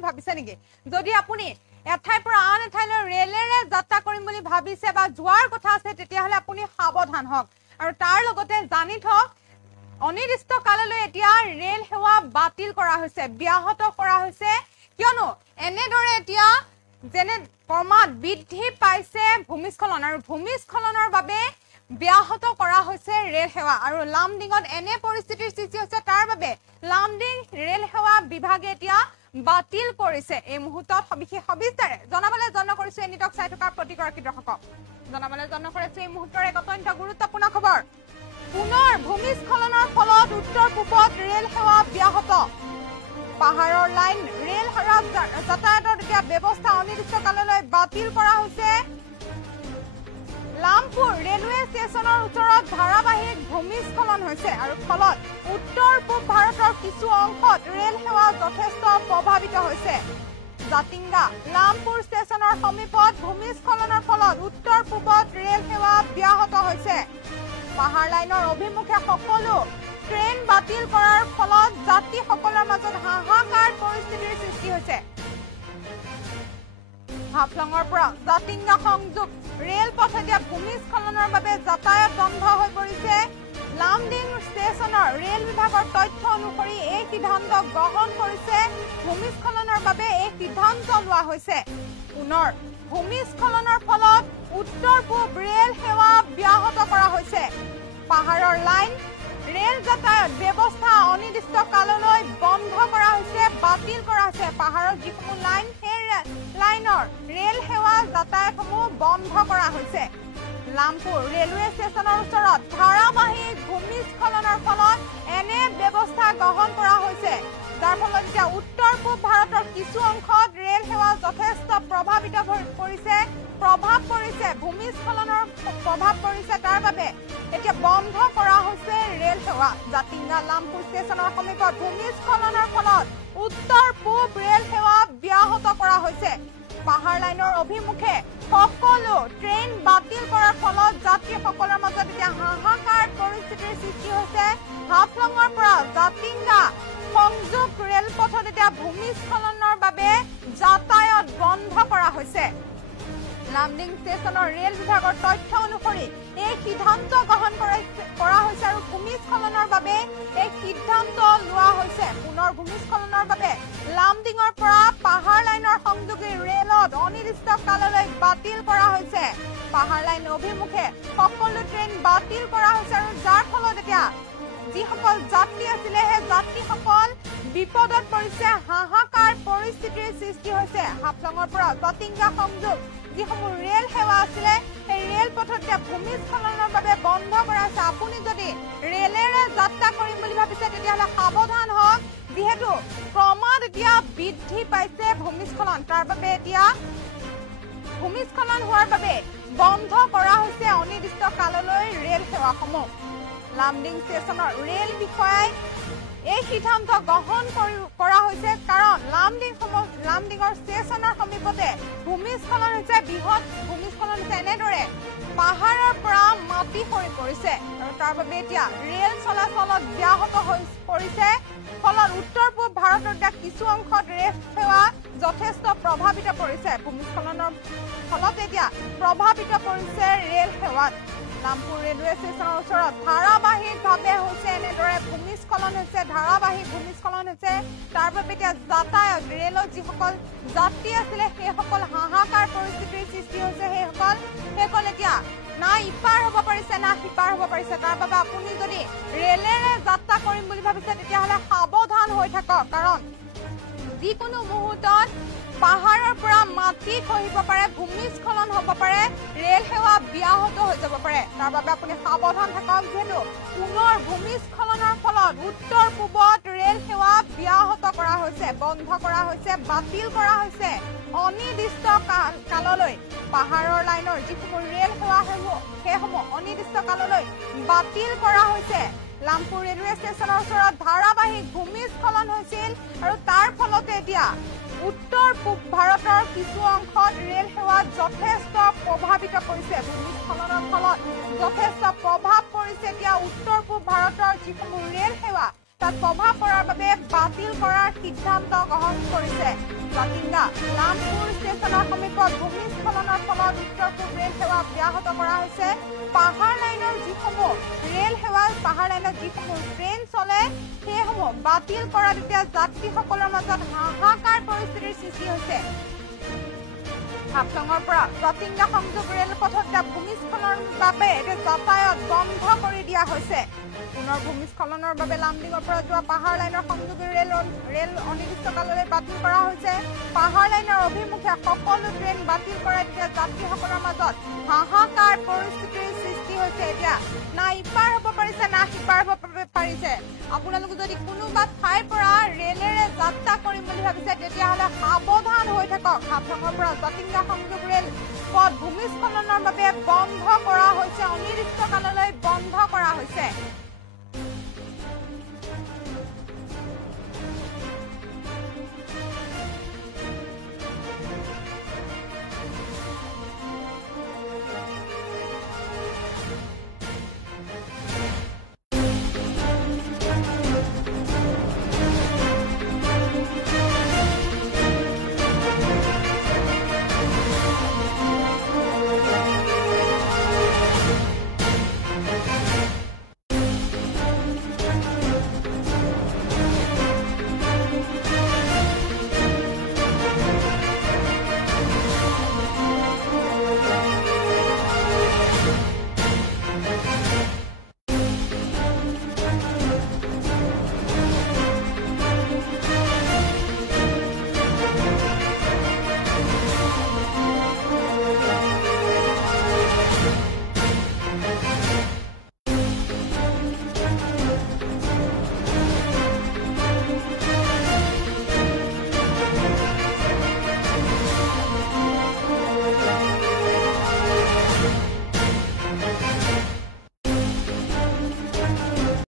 বুলি ভাবিছে নেকি যদি আপুনি এঠাইৰ পৰা আন এঠাইলৈ ৰেলেৰে যাত্ৰা কৰিম বুলি ভাবিছে বা যোৱাৰ কথা আছে তেতিয়াহলে আপুনি সাৱধান হওক আৰু তাৰ লগতে জানি থওক অনিৰ্দিষ্ট কাললৈ এতিয়া ৰেল সেৱা বাতিল কৰা হৈছে ব্যাহত কৰা হৈছে কিয়নো এনেদৰে এতিয়া যেনে ক্ৰমাৎ বৃদ্ধি পাইছে ভূমিস্খলন আৰু ভূমিস্খলনৰ বাবে ব্যাহত কৰা হৈছে ৰেল সেৱা আৰু লামডিঙত এনে পৰিস্থিতিৰ সৃষ্টি হৈছে তাৰ বাবে লামডিং ৰেল সেৱা বিভাগে এতিয়া বাতিল কৰিছে এই মুহূৰ্তত সবিশেষ সবিস্তাৰে জনাবলৈ যত্ন কৰিছো এনিটক চাই থকাৰ প্ৰতিগৰাকী দৰ্শকক জনাবলৈ যত্ন কৰিছো এই মুহূৰ্তৰ এক অত্যন্ত গুৰুত্বপূৰ্ণ খবৰ পুনৰ ভূমিস্খলনৰ ফলত উত্তৰ পূবত ৰেল সেৱা ব্যাহত পাহাৰৰ লাইন ৰেল যাতায়াতৰ এতিয়া ব্যৱস্থা অনিৰ্দিষ্ট কাললৈ বাতিল কৰা হৈছে লামপুৰ ৰেলৱে ষ্টেচনৰ ওচৰত ধাৰাবাহিক ভূমিস্খলন হৈছে আৰু ফলত উত্তৰ পূব ভাৰতৰ কিছু অংশত ৰেল সেৱা যথেষ্ট প্ৰভাৱিত হৈছে জাতিংগা লামপুৰ ষ্টেচনৰ সমীপত ভূমিস্খলনৰ ফলত উত্তৰ পূবত ৰেল সেৱা ব্যাহত হৈছে পাহাৰ লাইনৰ অভিমুখে সকলো ট্ৰেইন বাতিল কৰাৰ ফলত যাত্ৰীসকলৰ মাজত হাহাকাৰ পৰিস্থিতিৰ সৃষ্টি হৈছে হাফলঙৰ পৰা জাতিংগা সংযোগ ৰেলপথ এতিয়া ভূমিস্খলনৰ বাবে যাতায়াত বন্ধ হৈ পৰিছে লামডিং ষ্টেচনৰ ৰেল বিভাগৰ তথ্য অনুসৰি এই সিদ্ধান্ত গ্ৰহণ কৰিছে ভূমিস্খলনৰ বাবে এই সিদ্ধান্ত লোৱা হৈছে পুনৰ ভূমিস্খলনৰ ফলত উত্তৰ পূব ৰেল সেৱা ব্যাহত কৰা হৈছে পাহাৰৰ লাইন ৰেল যাতায়াত ব্যৱস্থা অনিৰ্দিষ্ট কাললৈ বন্ধ কৰা হৈছে বাতিল কৰা হৈছে পাহাৰৰ যিসমূহ লাইন সেই লাইনৰ ৰেল সেৱা যাতায়াতসমূহ বন্ধ কৰা হৈছে লামপুৰ ৰেলৱে ষ্টেচনৰ ওচৰত ধাৰাবাহিক ভূমিস্খলনৰ ফলত এনে ব্যৱস্থা গ্ৰহণ কৰা হৈছে যাৰ ফলত এতিয়া উত্তৰ পূব ভাৰতৰ কিছু অংশত ৰেল সেৱা যথেষ্ট প্ৰভাৱিত প্ৰভাৱ পৰিছে ভূমিস্খলনৰ প্ৰভাৱ পৰিছে তাৰ বাবে এতিয়া বন্ধ কৰা হৈছে ৰেল সেৱা জাতিংগা লামপুৰ ষ্টেচনৰ সমীপত ভূমিস্খলনৰ ফলত উত্তৰ পূব ৰেল সেৱা ব্যাহত কৰা হৈছে পাহাৰ লাইনৰ অভিমুখে সকলো ট্ৰেইন বাতিল কৰাৰ ফলত যাত্ৰীসকলৰ মাজত এতিয়া হাহাকাৰ পৰিস্থিতিৰ সৃষ্টি হৈছে হাফলঙৰ পৰা জাতিংগা সংযোগ ৰেলপথত এতিয়া ভূমিস্খলনৰ বাবে যাতায়াত বন্ধ কৰা হৈছে লামডিং ষ্টেচনৰ ৰেল বিভাগৰ তথ্য অনুসৰি এই সিদ্ধান্ত গ্ৰহণ কৰা হৈছে আৰু ভূমিস্খলনৰ বাবে এই সিদ্ধান্ত লোৱা হৈছে পুনৰ ভূমিস্খলনৰ বাবে লামডিঙৰ পৰা পাহাৰ লাইনৰ সংযোগী ৰেলত অনিৰ্দিষ্ট কাললৈ বাতিল কৰা হৈছে পাহাৰ লাইন অভিমুখে সকলো ট্ৰেইন বাতিল কৰা হৈছে আৰু যাৰ ফলত এতিয়া যিসকল যাত্ৰী আছিলে সেই যাত্ৰীসকল বিপদত পৰিছে হাহাকাৰ পৰিস্থিতিৰ সৃষ্টি হৈছে হাফলঙৰ পৰা জাতিংগা সংযোগ যিসমূহ ৰেল সেৱা আছিলে সেই ৰেলপথত এতিয়া ভূমিস্খলনৰ বাবে বন্ধ কৰা হৈছে আপুনি যদি ৰেলেৰে যাত্ৰা কৰিম বুলি ভাবিছে তেতিয়াহ'লে সাৱধান হওক যিহেতু ক্ৰমাৎ এতিয়া বৃদ্ধি পাইছে ভূমিস্খলন তাৰ বাবে এতিয়া ভূমিস্খলন হোৱাৰ বাবে বন্ধ কৰা হৈছে অনিৰ্দিষ্ট কাললৈ ৰেল সেৱাসমূহ লামডিং ষ্টেচনৰ ৰেল বিষয়াই এই সিদ্ধান্ত গ্ৰহণ কৰা হৈছে কাৰণ লামডিঙৰ ষ্টেচনৰ সমীপতে ভূমিস্খলন হৈছে বৃহৎ ভূমিস্খলন হৈছে এনেদৰে পাহাৰৰ পৰা মাটি সৰি পৰিছে আৰু তাৰ বাবে এতিয়া ৰেল চলাচলত ব্যাহত হৈ পৰিছে ফলত উত্তৰ পূব ভাৰতৰ এতিয়া কিছু অংশত ৰেল সেৱা যথেষ্ট প্ৰভাৱিত পৰিছে ভূমিস্খলনৰ ফলত এতিয়া প্ৰভাৱিত পৰিছে ৰেল সেৱাত লামপুৰ ৰেলৱে ষ্টেচনৰ ওচৰত ধাৰাবাহিকভাৱে হৈছে এনেদৰে ভূমিস্খলন হৈছে ধাৰাবাহিক ভূমিস্খলন হৈছে তাৰ বাবে এতিয়া যাতায়াত ৰেলত যিসকল যাত্ৰী আছিলে সেইসকল হাহাকাৰ পৰিস্থিতিৰ সৃষ্টি হৈছে সেইসকল এতিয়া না ইপাৰ হ'ব পাৰিছে না সিপাৰ হ'ব পাৰিছে তাৰ বাবে আপুনি যদি ৰেলেৰে যাত্ৰা কৰিম বুলি ভাবিছে তেতিয়াহ'লে সাৱধান হৈ থাকক কাৰণ যিকোনো মুহূৰ্তত পাহাৰৰ পৰা মাটি খহিব পাৰে ভূমিস্খলন হ'ব পাৰে ৰেল সেৱা ব্যাহত হৈ যাব পাৰে তাৰ বাবে আপুনি সাৱধান থাকক যিহেতু পুনৰ ভূমিস্খলনৰ ফলত উত্তৰ পূবত ৰেল সেৱা ব্যাহত কৰা হৈছে বন্ধ কৰা হৈছে বাতিল কৰা হৈছে অনিৰ্দিষ্ট কাললৈ পাহাৰৰ লাইনৰ যিসমূহ ৰেল সেৱাসমূহ সেইসমূহ অনিৰ্দিষ্ট কাললৈ বাতিল কৰা হৈছে লামপুৰ ৰেলৱে ষ্টেচনৰ ওচৰত ধাৰাবাহিক ভূমিস্খলন হৈছিল আৰু তাৰ ফলতে এতিয়া উত্তৰ পূব ভাৰতৰ কিছু অংশত ৰেল সেৱা যথেষ্ট প্ৰভাৱিত কৰিছে ভূমিস্খলনৰ ফলত যথেষ্ট প্ৰভাৱ পৰিছে এতিয়া উত্তৰ পূব ভাৰতৰ যিসমূহ ৰেল সেৱা তাত প্ৰভাৱ পৰাৰ বাবে বাতিল কৰাৰ সিদ্ধান্ত গ্ৰহণ কৰিছে। জাতিংগা লামপুৰ ষ্টেচনৰ সমীপত ভূমিস্খলনৰ ফলত উত্তৰ পূব ৰেল সেৱা ব্যাহত কৰা হৈছে। পাহাৰ লাইনৰ যিসমূহ ট্ৰেইন চলে সেইসমূহ বাতিল কৰাত এতিয়া যাত্ৰীসকলৰ মাজত হাহাকাৰ পৰিস্থিতিৰ সৃষ্টি হৈছে। হাফলঙৰ পৰা জাতিংগা সংযোগ ৰেলপথত এতিয়া ভূমিস্খলনৰ বাবে যাতায়াত বন্ধ কৰি দিয়া হৈছে। পুনৰ ভূমিস্খলনৰ বাবে লামডিঙৰ পৰা যোৱা পাহাৰ লাইনৰ সংযোগী ৰেল অনিৰ্দিষ্টকাললৈ বাতিল কৰা হৈছে। পাহাৰ লাইনৰ অভিমুখে সকলো ট্ৰেইন বাতিল কৰাত এতিয়া যাত্ৰীসকলৰ মাজত হাহাকাৰ পৰিস্থিতিৰ সৃষ্টি হৈছে। এতিয়া না ইপাৰ হ'ব পাৰিছে না সিপাৰ হ'ব পাৰিছে। আপোনালোকে যদি কোনোবা ঠাইৰ পৰা ৰেলেৰে যাত্ৰা কৰিম বুলি ভাবিছে তেতিয়াহ'লে সাৱধান হৈ থাকক। হাফলঙৰ পৰা জাতিংগা সংযোগ ৰেল পথ ভূমিস্খলনৰ বাবে বন্ধ কৰা হৈছে, অনিৰ্দিষ্টকাললৈ বন্ধ কৰা হৈছে।